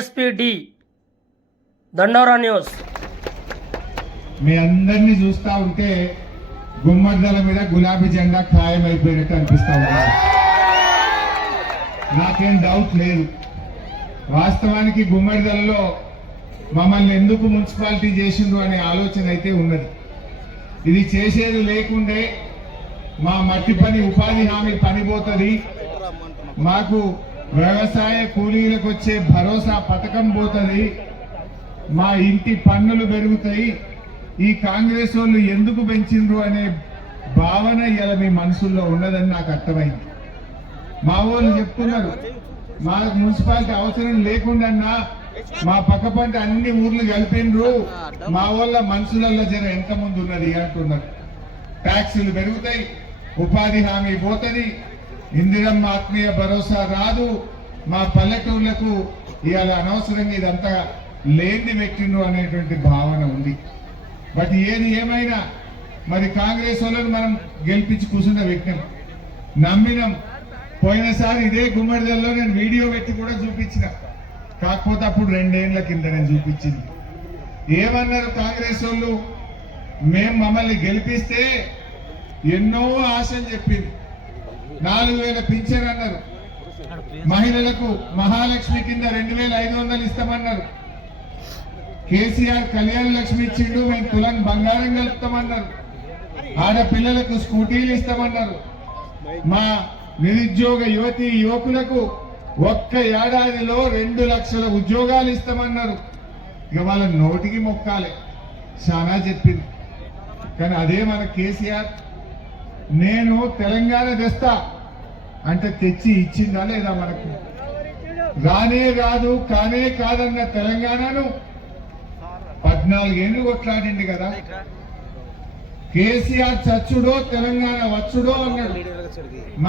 DSP D దండోరా news. మీ అందరినీ చూస్తా ఉంటే గుమ్మడిదల మీద గులాబీ జెండా ఖాయం అయిపోయినట్టు అనిపిస్తా ఉంటుంది. నాకేం డౌట్ లేదు. వాస్తవానికి గుమ్మడిదలలో మమ్మల్ని ఎందుకు మున్సిపాలిటీ చేసిండ్రు అనే ఆలోచన అయితే ఉన్నది. ఇది చేసేది లేకుండే మా మట్టి పని ఉపాధి హామీ పని పోతుంది, మాకు వ్యవసాయ కూలీలకు వచ్చే భరోసా పథకం పోతుంది, మా ఇంటి పన్నులు పెరుగుతాయి, ఈ కాంగ్రెస్ వాళ్ళు ఎందుకు పెంచిండ్రు అనే భావన ఇలా మీ మనసుల్లో ఉన్నదని నాకు అర్థమైంది. మా వాళ్ళు చెప్తున్నారు మాకు మున్సిపాలిటీ అవసరం లేకుండా మా పక్క పంట అన్ని ఊర్లు కలిపిండ్రు, మా వాళ్ళ మనసులలో జర ఎంత ముందు ఉన్నది అంటున్నారు. ట్యాక్సులు పెరుగుతాయి, ఉపాధి హామీ పోతుంది, ఇందిరమ్మ ఆత్మీయ భరోసా రాదు, మా పల్లెటూర్లకు ఇవాళ అనవసరంగా ఇదంతా లేని పెట్టిండ్రు అనేటువంటి భావన ఉంది. బట్ ఏది ఏమైనా మరి కాంగ్రెస్ వాళ్ళని మనం గెలిపించి కూర్చున్న వ్యక్తిని నమ్మినాం. పోయినసారి ఇదే గుమ్మడిదల్లో నేను వీడియో పెట్టి కూడా చూపించిన, కాకపోతే అప్పుడు 2 ఏళ్ల కింద నేను చూపించింది. ఏమన్నారు కాంగ్రెస్ వాళ్ళు, మమ్మల్ని గెలిపిస్తే ఎన్నో ఆశలు చెప్పింది. 4000 పింఛన్ అన్నారు, మహిళలకు మహాలక్ష్మి కింద 2500 ఇస్తామన్నారు, కేసీఆర్ కళ్యాణ లక్ష్మి ఇచ్చిండు, మేము తులం బంగారం కలుపుతామన్నారు, ఆడపిల్లలకు స్కూటీలు ఇస్తామన్నారు, మా నిరుద్యోగ యువతి యువకులకు ఒక్క ఏడాదిలో 2 లక్షల ఉద్యోగాలు ఇస్తామన్నారు. ఇక వాళ్ళ నోటికి మొక్కాలే, చాలా చెప్పింది. కానీ అదే మన కేసీఆర్ నేను తెలంగాణ తెస్తా అంటే తెచ్చి ఇచ్చిందా లేదా? మనకు రానే రాదు కానే కాదన్న తెలంగాణను 14 ఏళ్ళు కొట్లాడింది కదా. కేసీఆర్ చచ్చుడో తెలంగాణ వచ్చుడో అన్నాడు.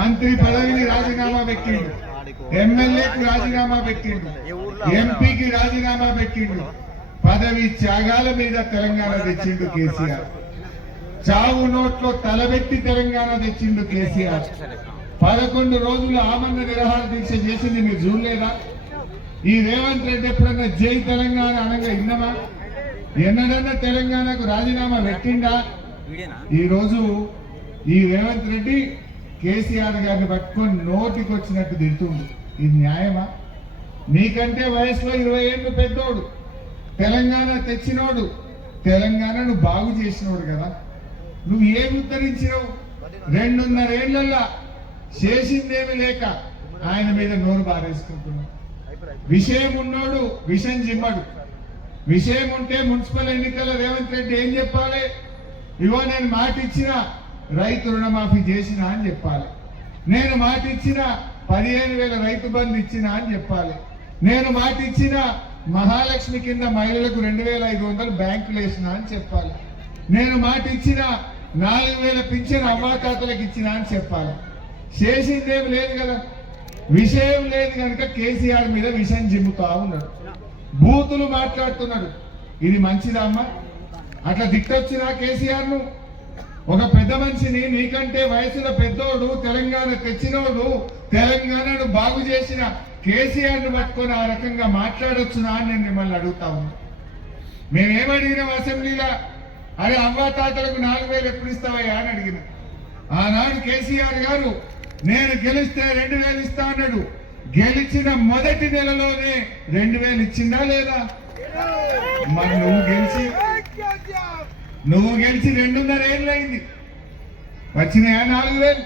మంత్రి పదవిని రాజీనామా పెట్టిండు, ఎమ్మెల్యేకి రాజీనామా పెట్టిండు, ఎంపీకి రాజీనామా పెట్టిండు, పదవి త్యాగాల మీద తెలంగాణ తెచ్చిండు కేసీఆర్. చావు నోట్లో తలబెట్టి తెలంగాణ తెచ్చిండు కేసీఆర్. 11 రోజులు ఆమరణ నిరాహార దీక్ష చేసింది మీరు చూడలేదా? ఈ రేవంత్ రెడ్డి ఎప్పుడన్నా జై తెలంగాణ అనగా విన్నమా? ఎన్నడన్నా తెలంగాణకు రాజీనామా పెట్టిండా? ఈ రోజు ఈ రేవంత్ రెడ్డి కేసీఆర్ గారిని పట్టుకొని నోటికి వచ్చినట్టు తింటుండు. ఇది న్యాయమా? నీకంటే వయసులో 20 ఏళ్ళు పెద్దోడు, తెలంగాణ తెచ్చినోడు, తెలంగాణను బాగు చేసినోడు కదా. నువ్వు ఏమి ఉద్ధరించినావు? 2.5 ఏళ్లల్లా చేసిందేమి లేక ఆయన మీద నోరు బారేసుకుంటున్నావు. విషయం ఉన్నోడు విషం జిమ్మడు. విషయం ఉంటే మున్సిపల్ ఎన్నికల రేవంత్ రెడ్డి ఏం చెప్పాలి? ఇవో నేను మాట ఇచ్చిన రైతు రుణమాఫీ చేసిన అని చెప్పాలి, నేను మాట ఇచ్చిన 15,000 రైతు బంధు ఇచ్చిన అని చెప్పాలి, నేను మాట ఇచ్చిన మహాలక్ష్మి కింద మహిళలకు 2,500 బ్యాంకులు వేసిన అని చెప్పాలి, నేను మాట ఇచ్చిన 4,000 పింఛన్ అవ్వాతాతలకు ఇచ్చిన అని చెప్పాలి. చేసిందేమి లేదు కదా. విషయం లేదు కనుక కేసీఆర్ మీద విషయం జిమ్ముతా ఉన్నాడు, బూతులు మాట్లాడుతున్నాడు. ఇది మంచిదా అమ్మా? అట్లా దిట్టొచ్చినా కేసీఆర్ ను, ఒక పెద్ద మనిషిని, నీకంటే వయసులో పెద్దోడు, తెలంగాణ తెచ్చినోడు, తెలంగాణను బాగు చేసిన కేసీఆర్ ను పట్టుకొని ఆ రకంగా మాట్లాడొచ్చునా అని నేను మిమ్మల్ని అడుగుతా ఉన్నా. మేమేమడిగినాం అసెంబ్లీలో? అరే అవ్వాతాతలకు 4,000 ఎప్పుడు ఇస్తావయ్యా అని అడిగిన. ఆనాడు కేసీఆర్ గారు నేను గెలిస్తే 2,000 ఇస్తా అన్నాడు. గెలిచిన మొదటి నెలలోనే 2,000 ఇచ్చిందా లేదా? మరి నువ్వు గెలిచి 2.5 ఏళ్ళు అయింది, వచ్చినాయా 4,000?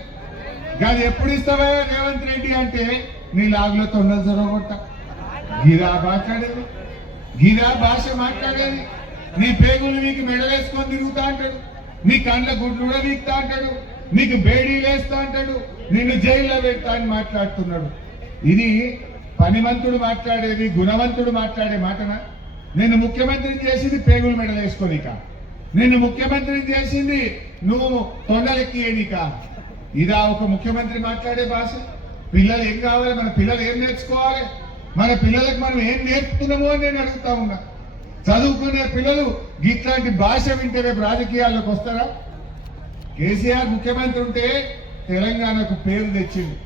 కాదు ఎప్పుడు ఇస్తావా రేవంత్ రెడ్డి అంటే నీ లాగులో తొండలు చొరగొట్ట గిరా మాట్లాడేది, గిరా భాష మాట్లాడేది, నీ పేగులు నీకు మెడలేసుకొని తిరుగుతా అంటాడు, నీ కండ్ల గుడ్లు కూడా వీక్తా అంటాడు, నీకు బేడీలు వేస్తా అంటాడు, నిన్ను జైల్లో పెడతా అని మాట్లాడుతున్నాడు. ఇది పనిమంతుడు మాట్లాడేది, గుణవంతుడు మాట్లాడే మాటనా? నేను ముఖ్యమంత్రిని చేసింది పేగులు మెడలేసుకోనిక, నిన్ను ముఖ్యమంత్రిని చేసింది నువ్వు తొండలెక్కియేనిక. ఇదా ఒక ముఖ్యమంత్రి మాట్లాడే భాష? పిల్లలు ఏం కావాలి? మన పిల్లలు ఏం నేర్చుకోవాలి? మన పిల్లలకు మనం ఏం నేర్పుతున్నామో అని నేను అడుగుతా ఉన్నా. చదువుకునే పిల్లలు ఇట్లాంటి భాష వింటే రేపు రాజకీయాల్లోకి వస్తారా? కేసీఆర్ ముఖ్యమంత్రి ఉంటే తెలంగాణకు పేరు తెచ్చింది.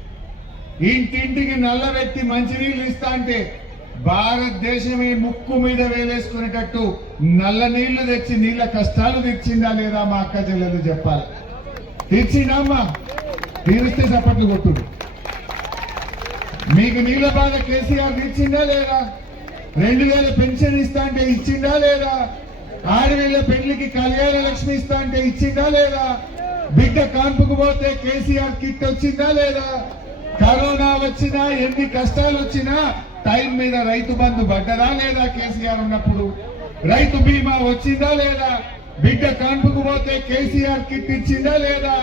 ఇంటింటికి నల్లబెట్టి మంచినీళ్ళు ఇస్తా అంటే భారతదేశమే ముక్కు మీద వేలేసుకునేటట్టు నల్ల నీళ్లు తెచ్చి నీళ్ళ కష్టాలు తీర్చిందా లేదా మా అక్క చెల్లెలు చెప్పాలి. తీర్చిందమ్మా, తీరిస్తే చప్పట్లు కొట్టుడు. మీకు నీళ్ళ బాధ కేసీఆర్ తీర్చిందా లేదా? 2000 పెన్షన్ ఇస్తా అంటే ఇచ్చిందా లేదా? 6000 పెళ్లికి కళ్యాణ లక్ష్మి ఇస్తా అంటే ఇచ్చిందా లేదా? బిడ్డ కాన్పుకు పోతే కేసీఆర్ కిట్ వచ్చిందా లేదా? కరోనా వచ్చినా ఎన్ని కష్టాలు వచ్చినా టైం మీద రైతు బంధు పడ్డదా లేదా? కేసీఆర్ ఉన్నప్పుడు రైతు బీమా వచ్చిందా లేదా? బిడ్డ కాన్పుకు పోతే కేసీఆర్ కిట్ ఇచ్చిందా లేదా?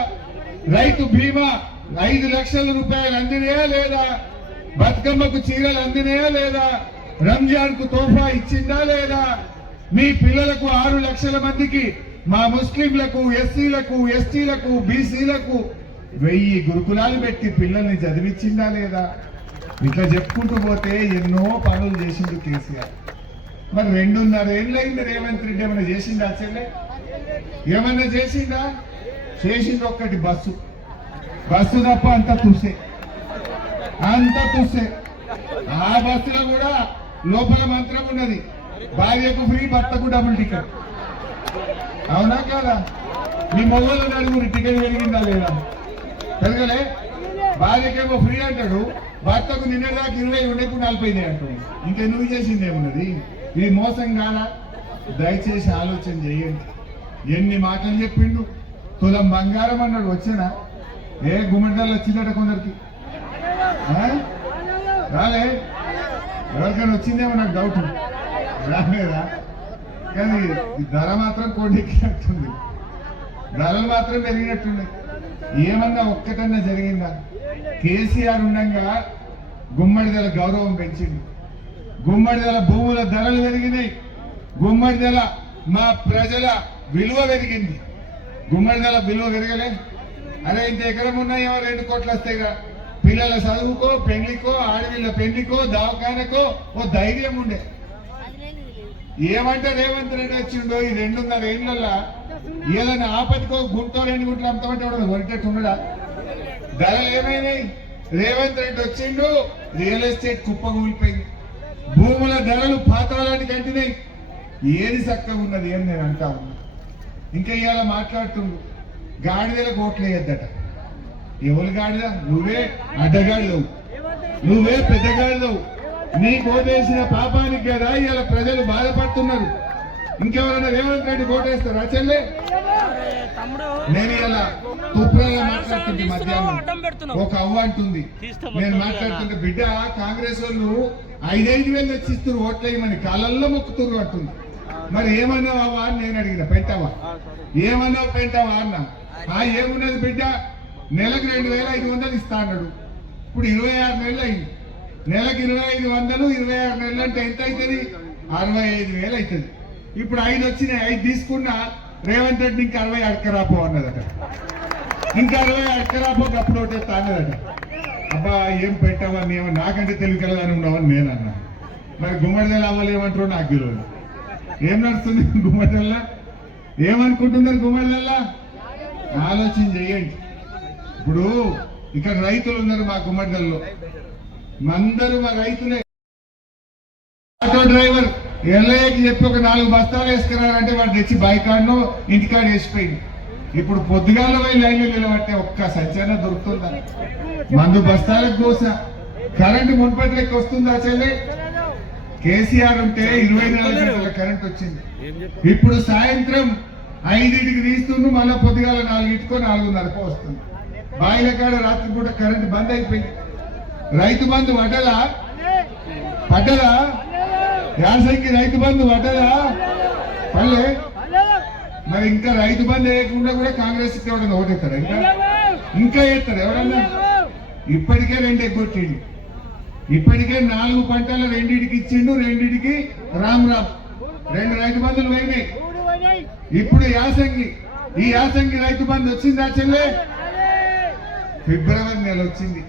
రైతు బీమా 5 లక్షల రూపాయలు అందినాయా లేదా? బతుకమ్మకు చీరలు అందినాయా లేదా? రంజాన్ కు తోఫా ఇచ్చిందా లేదా? మీ పిల్లలకు 6 లక్షల మందికి, మా ముస్లింలకు, ఎస్సీలకు, ఎస్టీలకు, బీసీలకు 1000 గురుకులాలు పెట్టి పిల్లల్ని చదివించిందా లేదా? ఇట్లా చెప్పుకుంటూ పోతే ఎన్నో పనులు చేసిండు కేసీఆర్. మరి 2.5 ఏళ్ళు అయింది రేవంత్ రెడ్డి ఏమైనా చేసిందా? చెల్లె ఏమన్నా చేసిందా? చేసింది ఒక్కటి బస్సు తప్ప అంత తుసే. ఆ బస్సులో కూడా లోపల మంత్రం ఉన్నది, భార్యకు ఫ్రీ, భర్తకు డబుల్ టికెట్. అవునా కాదా? మీ మొగలు నలుగురు టికెట్ పెరిగిందా లేదా? పెరగలే. భార్యకేమో ఫ్రీ అంటాడు, భర్తకు నిన్నదాకా 20 ఉండేకు 40 అంటాడు. ఇంకెందుకు చేసింది ఏమున్నది? ఇది మోసం కాదా? దయచేసి ఆలోచన చేయండి. ఎన్ని మాటలు చెప్పిండు. తులం బంగారం అన్నాడు, వచ్చానా? ఏ గుమ్మడిదాలు వచ్చిందట కొందరికి, రాలే. ఎవరికైనా వచ్చిందేమో నాకు డౌట్. రాలేదా? కానీ ధర మాత్రం కోడెక్కినట్టుంది, ధరలు మాత్రం పెరిగినట్టుంది. ఏమన్నా ఒక్కటన్నా జరిగిందా? కేసీఆర్ ఉండగా గుమ్మడిదల గౌరవం పెంచిండు, గుమ్మడిదల భూముల ధరలు పెరిగినాయి, గుమ్మడిదల మా ప్రజల విలువ పెరిగింది. గుమ్మడిదల విలువ పెరగలే. అరే ఇంత ఎకరం ఉన్నాయో 2 కోట్లు వస్తాయిగా. పిల్లల చదువుకో, పెళ్లికో, ఆడపిల్ల పెళ్లికో, దవాఖానకో ఓ ధైర్యం ఉండే. ఏమంటే రేవంత్ రెడ్డి వచ్చిండో ఈ 2.5 ఏళ్లలో ఏదైనా ఆపతికో గుంటో 2 గుంటలు అమ్మటమంటే వరిటట్టు ఉండడా? ధరలు ఏమైనాయి? రేవంత్ రెడ్డి వచ్చిండు, రియల్ ఎస్టేట్ కుప్పగూలిపోయింది, భూముల ధరలు పాతాళానికి అంటినాయి. ఏది చక్కగా ఉన్నది అని నేను అంటా ఉన్నా. ఇంకా ఇవాళ మాట్లాడుతుండు గాడిదలకు ఓట్లు వేయద్దట. ఎవరు గాడిద? నువ్వే అడ్డగాడిదవు, నువ్వే పెద్దగాడిదవు. నీకు ఓటేసిన పాపానికి కదా ఇవాళ ప్రజలు బాధపడుతున్నారు. ఇంకెవరైనా రేవంత్ రెడ్డి ఓటేస్తారా చెల్లె? నేను ఇలా తుప్రాలో మాట్లాడుతుంటే మధ్యాహ్నం ఒక అవ్వ అంటుంది, నేను మాట్లాడుతుంటే బిడ్డ కాంగ్రెస్ వాళ్ళు 5,000 తెచ్చిస్తారు ఓట్లేయమని కాళ్ళల్లో మొక్కుతున్నారు అంటుంది. మరి ఏమన్నావు అవ్వ అని నేను అడిగిన. పెట్టావా? ఏమన్నావు పెట్టావా అన్న. ఏమున్నది బిడ్డ, నెలకు 2,500 ఇస్తా అన్నాడు. ఇప్పుడు 26 నెలలు అయింది. నెలకు 2,500, 26 నెలలు అంటే ఎంత అవుతుంది? 65,000 అవుతుంది. ఇప్పుడు 5 వచ్చినాయి, 5 తీసుకున్నా రేవంత్ రెడ్డి ఇంకా 60 అడకరాపో అన్నదట. ఇంకా 60 అడకరాపో అప్పుడు ఒకటే తాన్నదట. అబ్బా ఏం పెట్టావా, ఏమో నాకంటే తెలివికలదని ఉన్నావని నేను అన్నా. మరి గుమ్మడిదల అవ్వలేమంటారో నాకు తెలియదు. ఏం నడుస్తుంది గుమ్మడిదల్లా? ఏమనుకుంటున్నారు గుమ్మడిదల్లా? ఆలోచన చేయండి. ఇప్పుడు ఇక్కడ రైతులు ఉన్నారు మా గుమ్మడిదల్లో, అందరూ మా రైతులే. ఆటో డ్రైవర్ ఎల్ఐకి చెప్పి ఒక 4 బస్తాలు వేసుకున్నారంటే వాడు తెచ్చి బైకాడ్నో ఇంటికాడ వేసిపోయింది. ఇప్పుడు పొద్దుగాల పోయి లైన్లో నిలబట్టే ఒక్క సత్యాన దొరుకుతుందా? మందు బస్తాలకు కోసా. కరెంటు మున్పట్లకి వస్తుందా చెల్లి? కేసీఆర్ ఉంటే 24 గంటల కరెంట్ వచ్చింది. ఇప్పుడు సాయంత్రం 5ంటికి తీస్తుండ్రు, మళ్ళా పొద్దుగాల 4ంటికో 4:30కో వస్తుంది. బాయిల కాడ రాత్రిపూట కరెంట్ బంద్ అయిపోయింది. రైతు బంధు పడ్డదా? యాసంగి రైతు బంధు పడ్డదా? పల్లె. మరి ఇంకా రైతు బంధు వేయకుండా కూడా కాంగ్రెస్ ఎవడన్నా ఓటేస్తాడు? ఇంకా వేస్తాడు ఎవడన్నా? ఇప్పటికే 2 ఎగ్గొట్టిండు. ఇప్పటికే 4 పంటల 2ంటికి ఇచ్చిండు, 2ంటికి రామ్ 2 రైతు బంధులు పోయినాయి. ఇప్పుడు ఈ యాసంగి రైతు బంధు వచ్చిందా చెల్లె? ఫిబ్రవరి నెల వచ్చింది.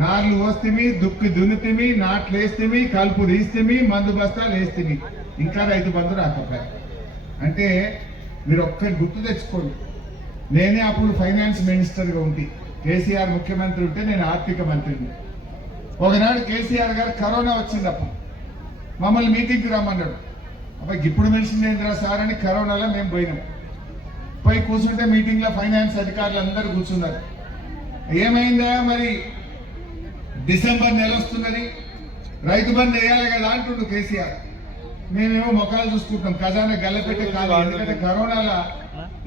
నార్లు పోస్తేమి, దుక్కి దున్నుతేమి, నాట్లు వేస్తేమి, కలుపు తీస్తేమి, మందు బస్తాలు వేస్తేమి, ఇంకా రైతు బంధు రాకపోయా. అంటే మీరు ఒక్కరి గుర్తు తెచ్చుకోండి. నేనే అప్పుడు ఫైనాన్స్ మినిస్టర్గా ఉంటే, కేసీఆర్ ముఖ్యమంత్రి ఉంటే నేను ఆర్థిక మంత్రిని. ఒకనాడు కేసీఆర్ గారు కరోనా వచ్చింది. అప్పుడు మమ్మల్ని మీటింగ్కి రమ్మన్నాడు. అబ్బాయి ఇప్పుడు మెన్షన్ ఏంద్రా సార్ అని కరోనాలో మేము పోయినాం. పోయి కూర్చుంటే మీటింగ్లో ఫైనాన్స్ అధికారులు అందరూ కూర్చున్నారు. ఏమైందా మరి డిసెంబర్ నెల వస్తున్నది, రైతు బంధు వేయాలి కదా అంటుండు కేసీఆర్. మేమేమో మొక్కలు చూసుకుంటాం, ఖజానా గల్లపెట్టే కాదు. ఎందుకంటే కరోనాలో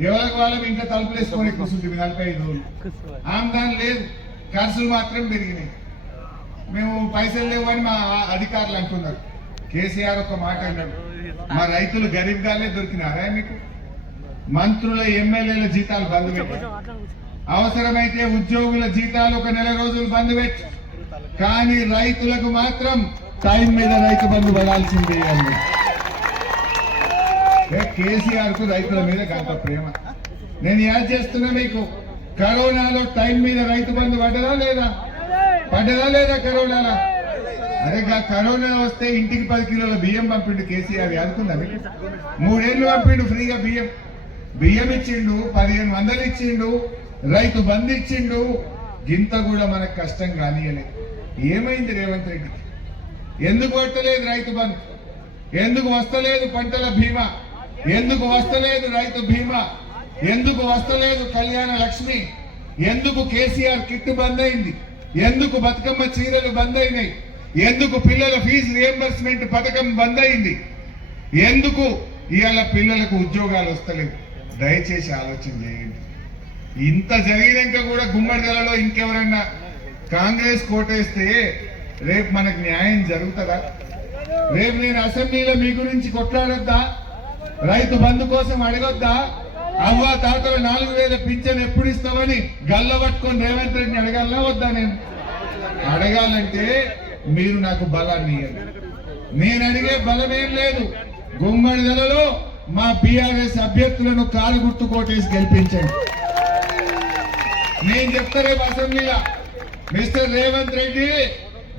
ఎవరికి వాళ్ళం ఇంకా తలుపులేసుకొని కూర్చుంటుంది 45 రోజులు. ఆమ్దాన్ లేదు, ఖర్చులు మాత్రం పెరిగినాయి. మేము పైసలు లేవు అని మా అధికారులు అంటున్నారు. కేసీఆర్ ఒక మాట అన్నాడు, మా రైతులు గరీబ్గానే దొరికినారా మీకు? మంత్రుల ఎమ్మెల్యేల జీతాలు బంద్ పెట్టారు, అవసరమైతే ఉద్యోగుల జీతాలు ఒక నెల రోజులు బంద్ పెట్టు, కానీ రైతులకు మాత్రం టైం మీద రైతు బంధు పడాల్సిందే అని. కేసీఆర్ కు రైతుల మీద గంట ప్రేమ. నేను యాడ్ చేస్తున్నా మీకు, కరోనాలో టైం మీద రైతు బంధు పడ్డదా లేదా? పడ్డదా లేదా కరోనాలో? అరే కరోనా వస్తే ఇంటికి 10 కిలోల బియ్యం పంపిండు కేసీఆర్, అనుకుందా మీకు? 3 ఏళ్ళు పంపిండు ఫ్రీగా బియ్యం ఇచ్చిండు, 1500 ఇచ్చిండు, రైతు బంధు ఇచ్చిండు. గింత కూడా మనకు కష్టం కానియలేదు. ఏమైంది రేవంత్ రెడ్డికి? ఎందుకు పట్టలేదు రైతు బంధు? ఎందుకు వస్తలేదు పంటల బీమా? ఎందుకు వస్తలేదు రైతు బీమా? ఎందుకు వస్తలేదు కళ్యాణ లక్ష్మి? ఎందుకు కేసీఆర్ కిట్ బంద్ అయింది? ఎందుకు బతుకమ్మ చీరలు బంద్ అయినాయి? ఎందుకు పిల్లల ఫీజు రియంబర్స్మెంట్ పథకం బంద్ అయింది? ఎందుకు ఇవాళ పిల్లలకు ఉద్యోగాలు వస్తలేవు? దయచేసి ఆలోచన చేయండి. ఇంత జరిగినాక కూడా గుమ్మడిదలలో ఇంకెవరన్నా కాంగ్రెస్ కోటేస్తే రేపు మనకు న్యాయం జరుగుతుందా? రేపు నేను అసెంబ్లీలో మీ గురించి కొట్లాడొద్దా? రైతు బంధు కోసం అడగొద్దా? అవ్వ తాతల 4000 పింఛన్ ఎప్పుడు ఇస్తామని గల్ల పట్టుకొని రేవంత్ రెడ్డిని అడగాలనా వద్దా? నేను అడగాలంటే మీరు నాకు బలాన్ని ఇవ్వండి. నేను అడిగే బలమేం లేదు. గుమ్మడిదలలో మా బీఆర్ఎస్ అభ్యర్థులను కాలు గుర్తు కోటేసి గెలిపించండి. నేను చెప్తా రేపు అసెంబ్లీలో, మిస్టర్ రేవంత్ రెడ్డి,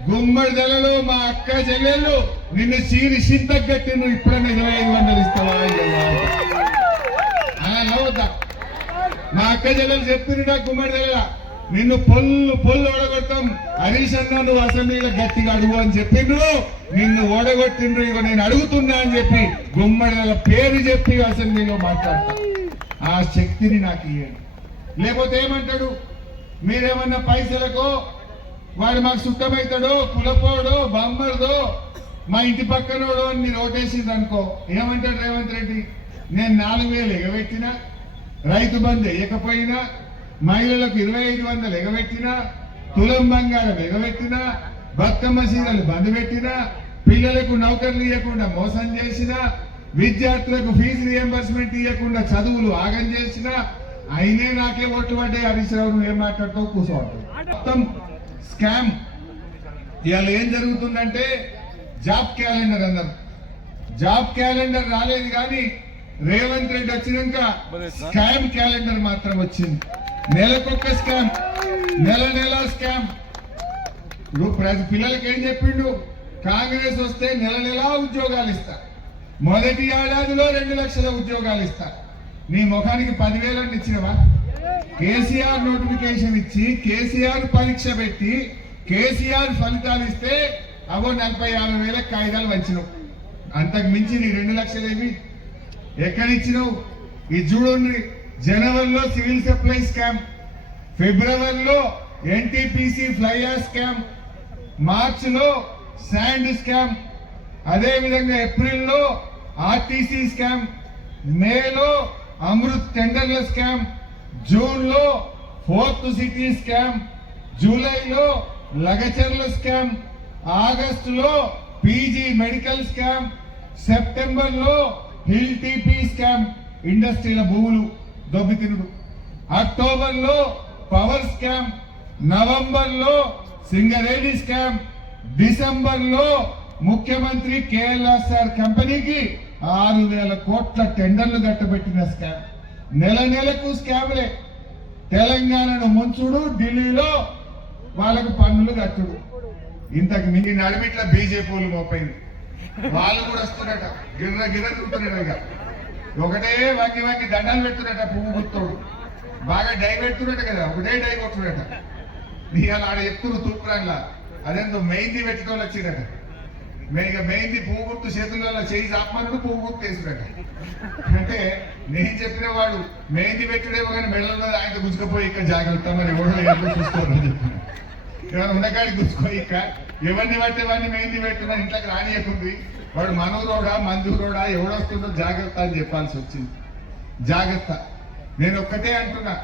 గుమ్మడిదలలో మా అక్క చెల్లెళ్ళు నిన్ను చీరి సింతగట్టి నువ్వు ఇప్పుడన్నా 2500 ఇస్తావా? నవ్వుతా. మా అక్క చెల్లెలు చెప్పిండ్రు గుమ్మడిదల నిన్ను పొల్లు ఓడగొడతాం, హరీష్ అన్న నువ్వు అసెంబ్లీలో గట్టిగా అడుగు అని చెప్పిండ్రు. నిన్ను ఓడగొట్టిండ్రు, ఇక నేను అడుగుతున్నా అని చెప్పి గుమ్మడిదల పేరు చెప్పి అసెంబ్లీలో మాట్లాడతా. ఆ శక్తిని నాకు ఇవ్వండి. లేకపోతే ఏమంటాడు, మీరేమన్నా పైసలకు వాడు మాకు సుట్టమవుతాడో, కులపోడో, బొమ్మడదో, మా ఇంటి పక్కనోడో అని మీరు ఓటేసింది అనుకో, ఏమంటాడు రేవంత్ రెడ్డి? నేను 4000 ఎగబెట్టినా, రైతు బంధు వేయకపోయినా, మహిళలకు 2500 ఎగబెట్టినా, తులం బంగారం ఎగబెట్టినా, బతుకమ్మ సీరలు బంద్ పెట్టినా, పిల్లలకు నౌకర్లు ఇవ్వకుండా మోసం చేసినా, విద్యార్థులకు ఫీజు రియంబర్స్మెంట్ ఇవ్వకుండా చదువులు ఆగం చేసినా, అయినే నాకే ఓట్లు పడ్డాయి. హరీష్ రావు నువ్వు ఏం మాట్లాడతావు? కూర్చోంటావు. మొత్తం స్కామ్. ఇవాళ ఏం జరుగుతుందంటే జాబ్ క్యాలెండర్ అన్నారు. జాబ్ క్యాలెండర్ రాలేదు కానీ రేవంత్ రెడ్డి వచ్చినాక స్కామ్ క్యాలెండర్ మాత్రం వచ్చింది. నెలకొక్క స్కామ్, నెల స్కామ్. పిల్లలకి ఏం చెప్పిండు? కాంగ్రెస్ వస్తే నెల ఉద్యోగాలు ఇస్తా, మొదటి ఏడాదిలో 2 లక్షల ఉద్యోగాలు ఇస్తా. నీ ముఖానికి 10,000 ఇచ్చినవా? కేసీఆర్ నోటిఫికేషన్ ఇచ్చి, కేసీఆర్ పరీక్ష పెట్టి, కేసీఆర్ ఫలితాలు ఇస్తే అవో 40-50 వేల కాగితాలు వంచినావు. అంతకు మించి నీ 2 లక్షలేవి ఎక్కడిచ్చినావు? ఇది చూడండి, జనవరిలో సివిల్ సప్లై స్కామ్, ఫిబ్రవరిలో ఎన్టీపీసీ ఫ్లైయార్ స్కామ్, మార్చిలో శాండ్ స్కామ్, అదేవిధంగా ఏప్రిల్లో ఆర్టీసీ స్కామ్, మేలో అమృత్ టెండర్ల స్కామ్, జూన్లో 4th సిటీ స్కామ్, జూలైలో లగచర్ల స్కామ్, ఆగస్టులో పీజీ మెడికల్ స్కామ్, సెప్టెంబర్లో హిల్ టీపీ స్కామ్, ఇండస్ట్రీల భూములు దొబ్బితినుడు, అక్టోబర్లో పవర్ స్కామ్, నవంబర్లో సింగరేణి స్కామ్, డిసెంబర్లో ముఖ్యమంత్రి కేఎల్ఆర్ కంపెనీకి 6,000 కోట్ల టెండర్లు కట్టబెట్టిన స్కామ్. నెలకు స్కామ్లే. తెలంగాణను ముంచుడు, ఢిల్లీలో వాళ్ళకు పన్నులు కట్టుడు. ఇంతకు మించి నడిమిట్ల బీజేపీ మోపైంది. వాళ్ళు కూడా వస్తున్నట, గిర్ర తిరుగుతున్నట. ఒకటే వంగి దండాలు పెడుతున్నట, పువ్వు గుర్తోడు బాగా డై పెడుతున్నట కదా, ఒకటే డై కొట్టున్నట. నీ అలా ఆడ చెప్తున్నారు తూపురాన్లా, అదేందో మెయింది పెట్టడం వచ్చిందట. ఇక మెయింది పువ్వు గుర్తు చేతులలో చేయి చాపమన్నాడు, పువ్వు గుర్తు వేసుడట. అంటే నేను చెప్పిన వాడు మెయింది పెట్టుడేమో కానీ మెడలో ఆయన గుంజుకపోయి ఇక్కడ జాగ్రత్త, మరి ఎవడో ఎప్పుడు చూసుకోవాలని చెప్పిన. ఏమైనా ఉన్నకాడికి గుంజుకో ఇక్క, ఎవరిని పట్టే వాడిని మెయింది పెట్టున్నా ఇంట్లోకి రానియకుంది. వాడు మనూరోడా మందూరోడా ఎవడొస్తుండో జాగ్రత్త అని చెప్పాల్సి వచ్చింది. జాగ్రత్త. నేను ఒక్కటే అంటున్నా,